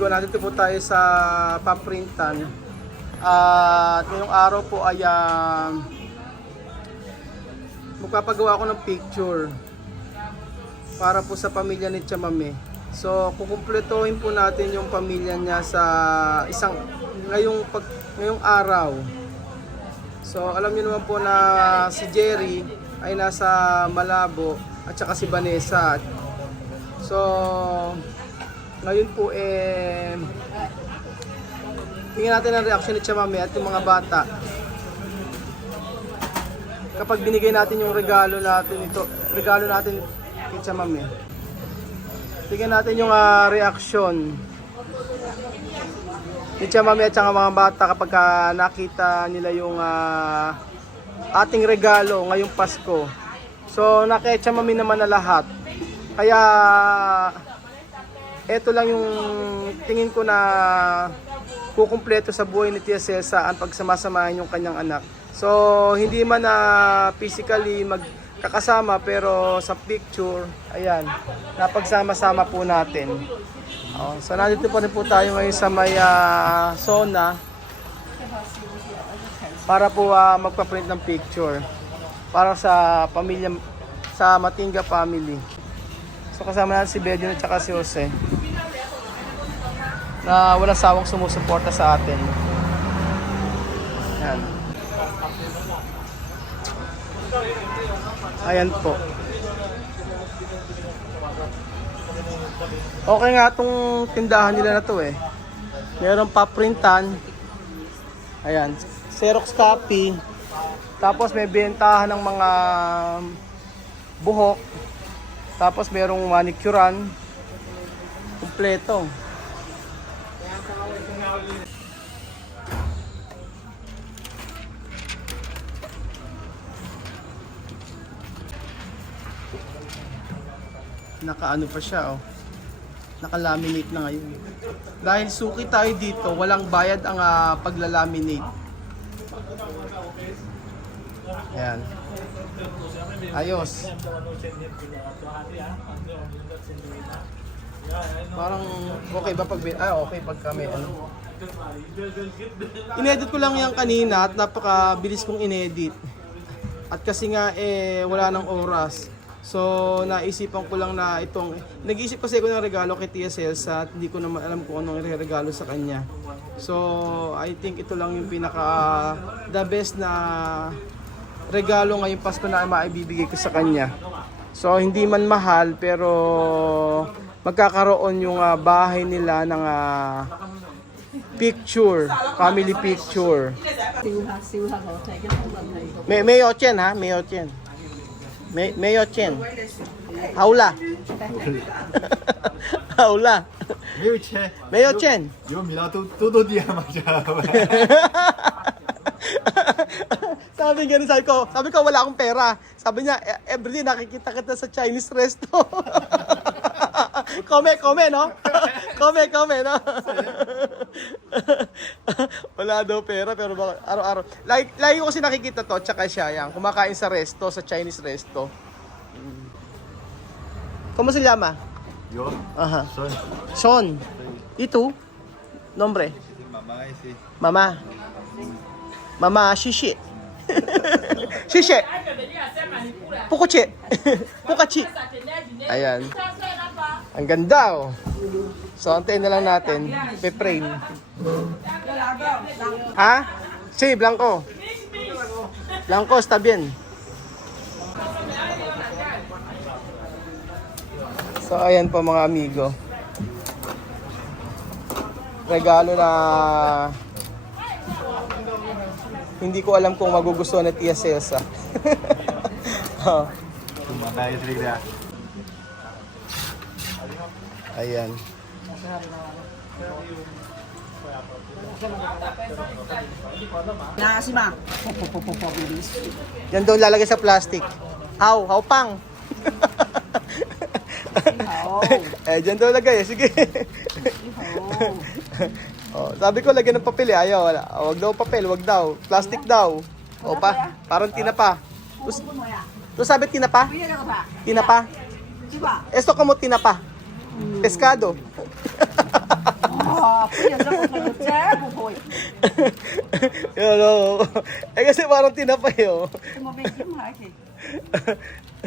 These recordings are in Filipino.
Amigo, nandito po tayo sa paprintan. At ngayong araw po ay ah, magpapagawa ako ng picture para po sa pamilya ni Chamame. So, kukumpletuhin po natin yung pamilya niya sa isang ngayong pag ngayong araw. So, alam niyo naman po na si Jerry ay nasa Malabo at saka si Vanessa. So, ngayon po eh tingnan natin ang reaction ni Chamame at yung mga bata. Kapag binigay natin yung regalo natin ito, regalo natin kay Chamame. Tingnan natin yung ah, reaction ni Chamame at saka mga bata kapag ah, nakita nila yung ah, ating regalo ngayong Pasko. So, nakay Chamame naman na lahat. Kaya, eto lang yung tingin ko na kukumpleto sa buhay ni Tia Cesa ang pagsamasamahan yung kanyang anak. So, hindi man na physically magkakasama pero sa picture, ayan, napagsama-sama po natin. Oh, so, nandito pa rin po tayo ngayon sa may ah, Sona para po ah, magpa-print ng picture para sa pamilya sa Matinga family. So kasama natin si Bedyo at saka si Jose na walang sawang sumusuporta sa atin. Yan. Ayan po. Okay nga itong tindahan nila na to eh. Meron pa printan. Ayan. Xerox copy. Tapos may bentahan ng mga buhok. Tapos merong manicurean. Kompleto. Nakaano pa siya oh. Nakalaminate na ngayon. Dahil suki tayo dito, walang bayad ang ah, paglalaminate. Ayan. Ayos. Parang okay ba pag ah okay pag kami ano. Inedit ko lang yan kanina at napakabilis kong inedit. At kasi nga eh wala nang oras. So, naisipan ko lang na itong, nag-iisip kasi ako ng regalo kay Tia Celsa at hindi ko naman alam kung anong regalo sa kanya. So, I think ito lang yung pinaka, uh, the best na regalo ngayong Pasko na maibibigay ko sa kanya. So, hindi man mahal pero magkakaroon yung uh, bahay nila ng uh, picture, family picture. May, may ochen ha, may ochen. May Mayo Chen. Haula. Haula. Mayo Chen. Mayo Chen. Yo mira tú todo día magjawa. sabi ganun, sabi ko, sabi ko wala akong pera. Sabi niya, e, everyday nakikita kita sa Chinese resto. kome, kome, no? kome, kome, no? Wala daw pera, pero baka, araw-araw. Lagi, lagi ko kasi nakikita to, tsaka siya, yan. Kumakain sa resto, sa Chinese resto. Mm. Como se llama? Yo. Ajá. Son. Son. ¿Y tú? Nombre. Mamá, ese. Mamá. Mamá, Shishi shishi. Pukuchi. Pukachi. Ayan. Ang ganda oh. So, antayin na lang natin. Pe-frame. Ha? Si, Blanco. Blanco, está bien. So, ayan po mga amigo. Regalo na hindi ko alam kung magugustuhan ni Tia Celsa. oh. Tumatayos bigla. Ayan. Na kasi ma. Yan daw lalagay sa plastic. How? How pang? eh, dyan daw lagay. Sige. Oh, sabi ko lagyan ng papel eh. Ayaw. Wala. Oh, wag daw papel. Wag daw. Plastic daw. O pa. Parang tinapa. Tapos, tapos sabi tinapa? Tinapa? Di ba? Esto como tinapa. Pescado. Ah. Yun, oo. Eh kasi parang tinapay, oh. Tumabigyan mo aki.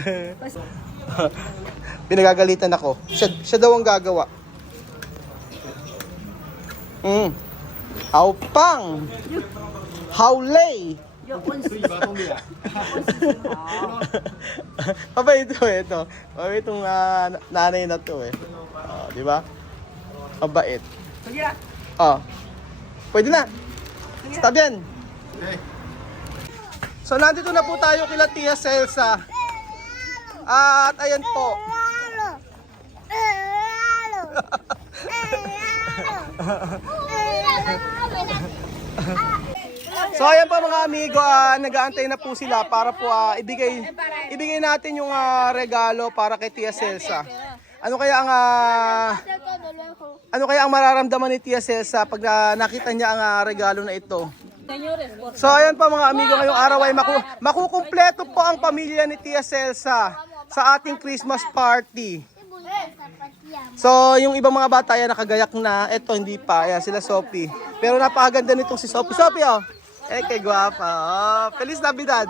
Pinagagalitan ako. Siya, siya daw ang gagawa. Mm. How pang? How lay? Yo, unsi. Mabait ito eh, ito. Mabait itong ah, nanay na to eh. Oh, di ba? Mabait. Sige na. Oh. Pwede na. Stop yan. Okay. So nandito na po tayo kila Tia Celsa. At ayan po. So ayan pa mga amigo, ah, nag-aantay na po sila para po ah, ibigay ibigay natin yung ah, regalo para kay Tia Celsa. Ano kaya ang ah, ano kaya ang mararamdaman ni Tia Celsa pag ah, nakita niya ang ah, regalo na ito? So ayan pa mga amigo, ngayong araw ay maku makukumpleto po ang pamilya ni Tia Celsa sa ating Christmas party. So, yung ibang mga bata yan nakagayak na. Ito, hindi pa. Ayan, sila Sophie. Pero napakaganda nitong si Sophie. Sophie, oh! Eh, kay guwapa. Oh, Feliz Navidad.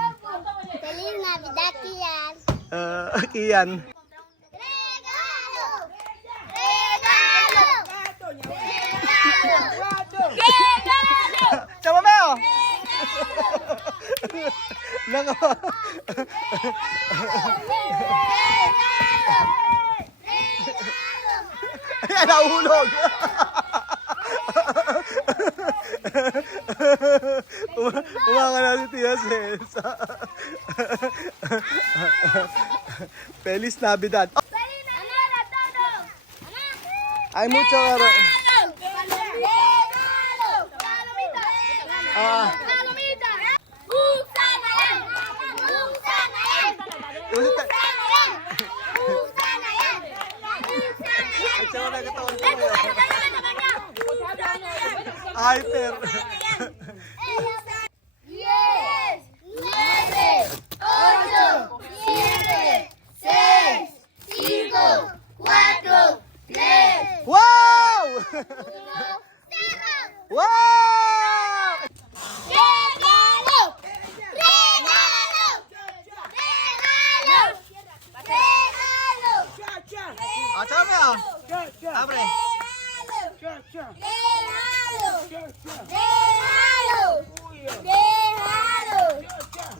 Feliz Navidad, Kian. Uh, Kian. Regalo! Regalo! Regalo! Tsaka Meo! Nako. Ayan, nahulog. Uma- Umanga na si Tia Celsa. Feliz Navidad. Oh, Ay, mucho. Ah, Palomita! Buksan na yan! Buksan na yan! Buksan na yan! Buksan na yan! Buksan na yan! tsaka nagkataon ko Ito ngayon. ka naman naman naman niya! Buksan na yan! Hyper. Yes! Nueve! Ocho! Siete! Seis! Cinco! Cuatro! Tres! Wow! Cero! Wow! Regalo! Regalo! Regalo! Regalo! Ah, tsaka Meo. Abre. Regalo! Regalo! Regalo!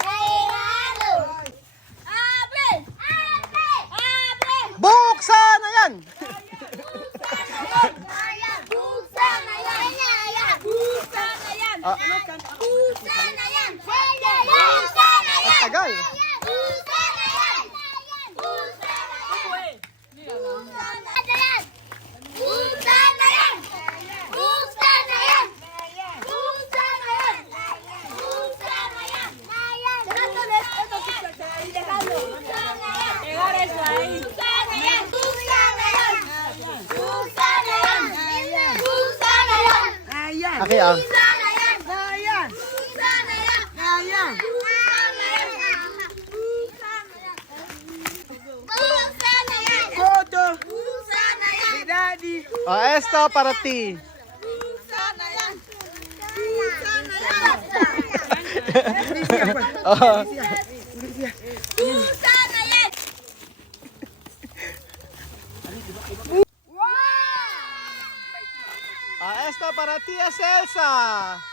Regalo! Abre! Abre! Abre! Buksan na yan! Buksan na yan! Buksan na yan! Ah, Buksan na yan! Buksan na yan! tagal. Buksan na yan! Buksan na yan! Buksan na yan! Buksan na yan! Buksan na yan! Buksan na yan! Buksan na yan! Ito, ito, Regalo! Buksan na yan! Buksan na yan! Buksan na yan! Buksan na yan! Buksan na yan! Ayan. Okay ah. Buksan na yan! Ayan. Buksan na yan! Ayan. Buksan na yan! Buksan na yan! Buksan na yan! Todo. Buksan na yan! Daddy. Oh, esto para ti. Buksan na yan! Buksan na yan! Oh, Buksan na yan! oh, esto para Tia Celsa. Abre!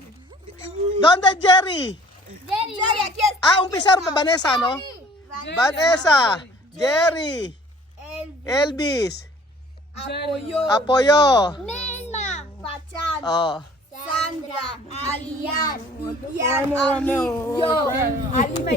Donde Jerry? Jerry. Jerry, aquí está. Ah, umpisa rin Vanessa, no? Vanessa, Jerry, Elvis, Apoyo. Apoyo. Nena. Pachan. Oh. Sandra. Alian. Vivian. Ali. Yo. Alima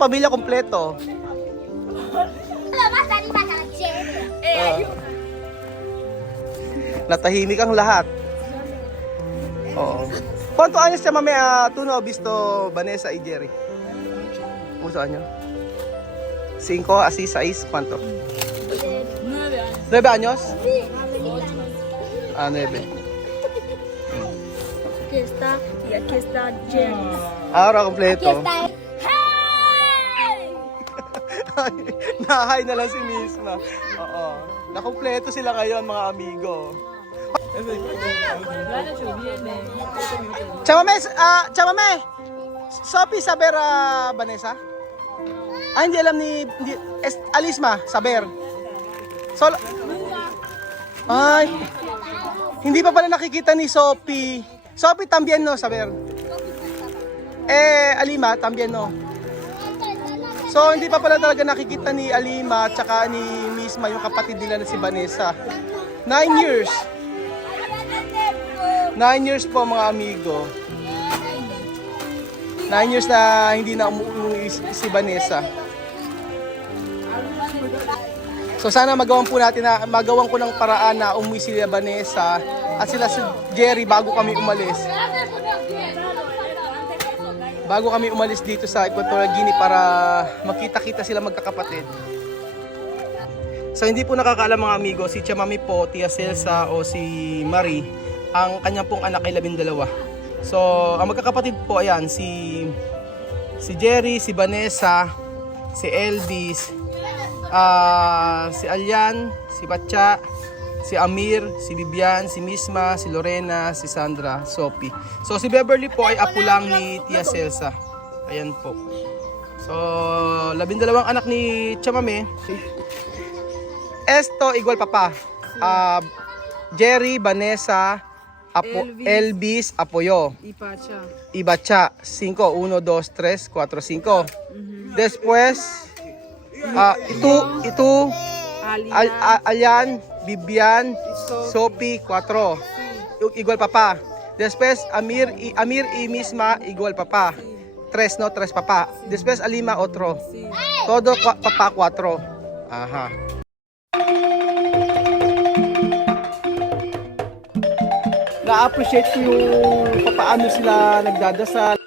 pamilya kompleto. Jerry. Natahimik ang lahat. Oo. ¿Cuánto años siya mami uh, tú no has visto Vanessa y Jerry? ¿Cuántos años? Cinco, así, seis, ¿cuánto? Nueve años. ¿Nueve años? Ah, nueve. Aquí está y aquí está Jerry. Ahora kompleto. Aquí está. Nahay na lang si Misma. Oo. Nakompleto sila ngayon mga amigo. Chamame, ah, chamame. Sophie saber ah, Vanessa? Ah, hindi alam ni, hindi, es, Alisma, saber. Solo. Ay, hindi pa pala nakikita ni Sophie. Sophie, también no, saber. Eh, Alima, también no. So, hindi pa pala talaga nakikita ni Alima at saka ni Misma yung kapatid nila na si Vanessa. Nine years. Nine years po mga amigo. Nine years na hindi na umuwi si si Vanessa. So sana magawan po natin na magawan ko ng paraan na umuwi sila Vanessa at sila si Jerry bago kami umalis. Bago kami umalis dito sa Equatorial Guinea para makita-kita sila magkakapatid. So hindi po nakakaalam mga amigo, si Chamami po, Tia Celsa o si Marie, ang kanyang pong anak ay labindalawa. So ang magkakapatid po ayan, si si Jerry, si Vanessa, si Elvis, ah, si Alyan, si Batcha, si Amir, si Bibian, si Misma, si Lorena, si Sandra, Sophie. So si Beverly po ay apo lang ni Tia Celsa. Ayan po. So, labindalawang anak ni Chamame. Esto igual papa. Ah, Jerry, Vanessa, Apo, Elvis, Apoyo. Ipacha. Ibacha, 5, 1, 2, 3, 4, 5. Después, ah, itu, itu, Ali. Al, A- Alyan, Bibian, Sophie, 4. Igual papa. Después, Amir, y, Amir y Misma, igual papa. 3, no? 3 papa. Después, Alima, otro. Todo papa, 4. Aha. Na-appreciate ko yung paano sila nagdadasal,